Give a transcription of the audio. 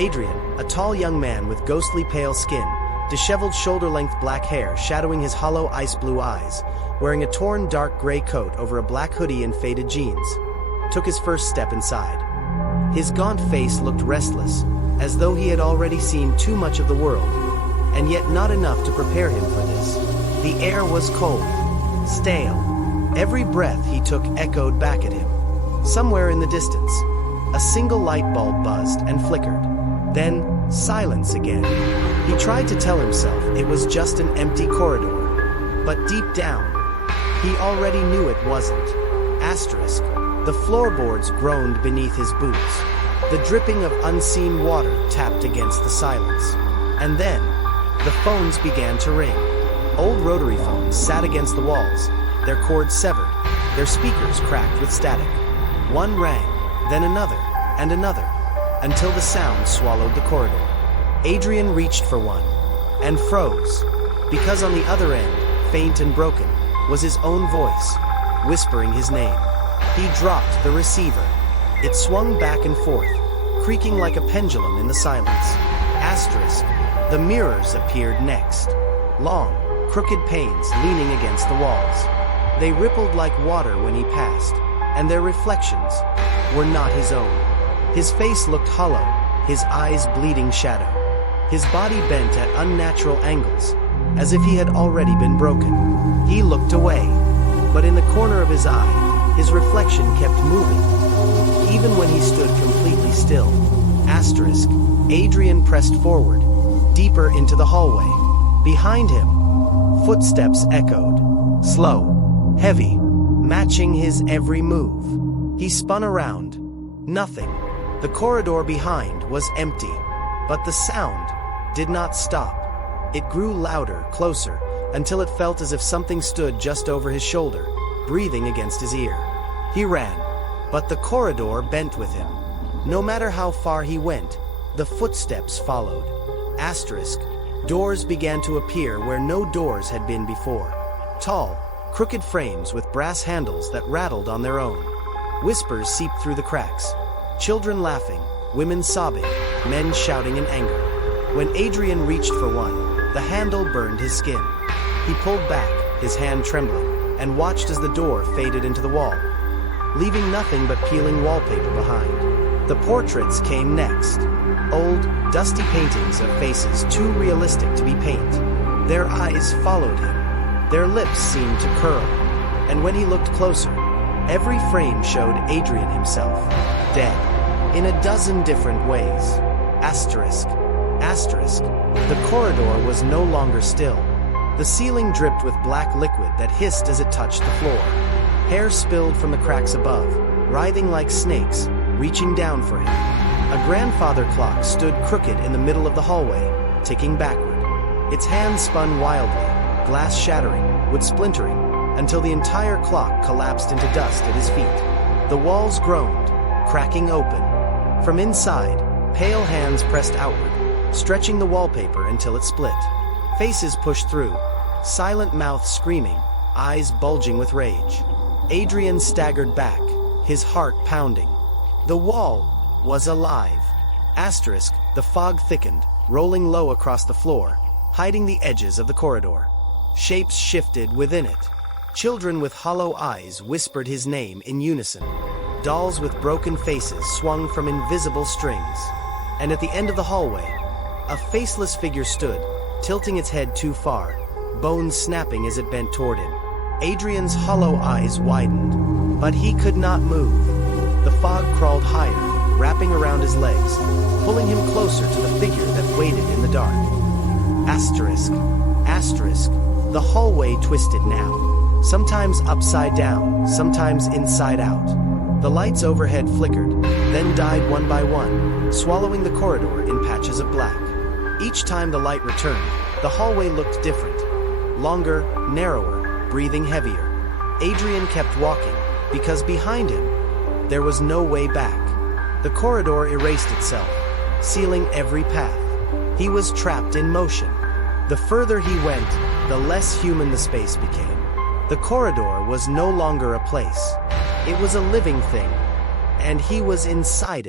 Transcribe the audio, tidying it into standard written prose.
Adrian, a tall young man with ghostly pale skin, disheveled shoulder-length black hair shadowing his hollow ice-blue eyes, wearing a torn dark gray coat over a black hoodie and faded jeans, took his first step inside. His gaunt face looked restless, as though he had already seen too much of the world, and yet not enough to prepare him for this. The air was cold, stale. Every breath he took echoed back at him. Somewhere in the distance, a single light bulb buzzed and flickered. Then, silence again. He tried to tell himself it was just an empty corridor. But deep down, he already knew it wasn't. Asterisk. The floorboards groaned beneath his boots. The dripping of unseen water tapped against the silence. And then, the phones began to ring. Old rotary phones sat against the walls, their cords severed, their speakers cracked with static. One rang, then another, and another, until the sound swallowed the corridor. Adrian reached for one, and froze, because on the other end, faint and broken, was his own voice, whispering his name. He dropped the receiver. It swung back and forth, creaking like a pendulum in the silence. Asterisk. The mirrors appeared next. Long, crooked panes leaning against the walls. They rippled like water when he passed, and their reflections were not his own. His face looked hollow, his eyes bleeding shadow. His body bent at unnatural angles, as if he had already been broken. He looked away, but in the corner of his eye, his reflection kept moving, even when he stood completely still. Asterisk. Adrian pressed forward, deeper into the hallway. Behind him, footsteps echoed, slow, heavy, matching his every move. He spun around. Nothing. The corridor behind was empty, but the sound did not stop. It grew louder, closer, until it felt as if something stood just over his shoulder, breathing against his ear. He ran, but the corridor bent with him. No matter how far he went, the footsteps followed. Asterisk. Doors began to appear where no doors had been before. Tall, crooked frames with brass handles that rattled on their own. Whispers seeped through the cracks. Children laughing, women sobbing, men shouting in anger. When Adrian reached for one, the handle burned his skin. He pulled back, his hand trembling, and watched as the door faded into the wall, leaving nothing but peeling wallpaper behind. The portraits came next. Old, dusty paintings of faces too realistic to be paint. Their eyes followed him. Their lips seemed to curl. And when he looked closer, every frame showed Adrian himself, dead, in a dozen different ways. Asterisk. Asterisk. The corridor was no longer still. The ceiling dripped with black liquid that hissed as it touched the floor. Hair spilled from the cracks above, writhing like snakes, reaching down for him. A grandfather clock stood crooked in the middle of the hallway, ticking backward. Its hands spun wildly, glass shattering, wood splintering, until the entire clock collapsed into dust at his feet. The walls groaned, cracking open. From inside, pale hands pressed outward, stretching the wallpaper until it split. Faces pushed through, silent mouths screaming, eyes bulging with rage. Adrian staggered back, his heart pounding. The wall was alive. Asterisk. The fog thickened, rolling low across the floor, hiding the edges of the corridor. Shapes shifted within it. Children with hollow eyes whispered his name in unison. Dolls with broken faces swung from invisible strings. And at the end of the hallway, a faceless figure stood, tilting its head too far, bones snapping as it bent toward him. Adrian's hollow eyes widened, but he could not move. The fog crawled higher, wrapping around his legs, pulling him closer to the figure that waited in the dark. Asterisk. Asterisk. The hallway twisted now, sometimes upside down, sometimes inside out. The lights overhead flickered, then died one by one, swallowing the corridor in patches of black. Each time the light returned, the hallway looked different. Longer, narrower, breathing heavier. Adrian kept walking, because behind him, there was no way back. The corridor erased itself, sealing every path. He was trapped in motion. The further he went, the less human the space became. The corridor was no longer a place. It was a living thing, and he was inside it.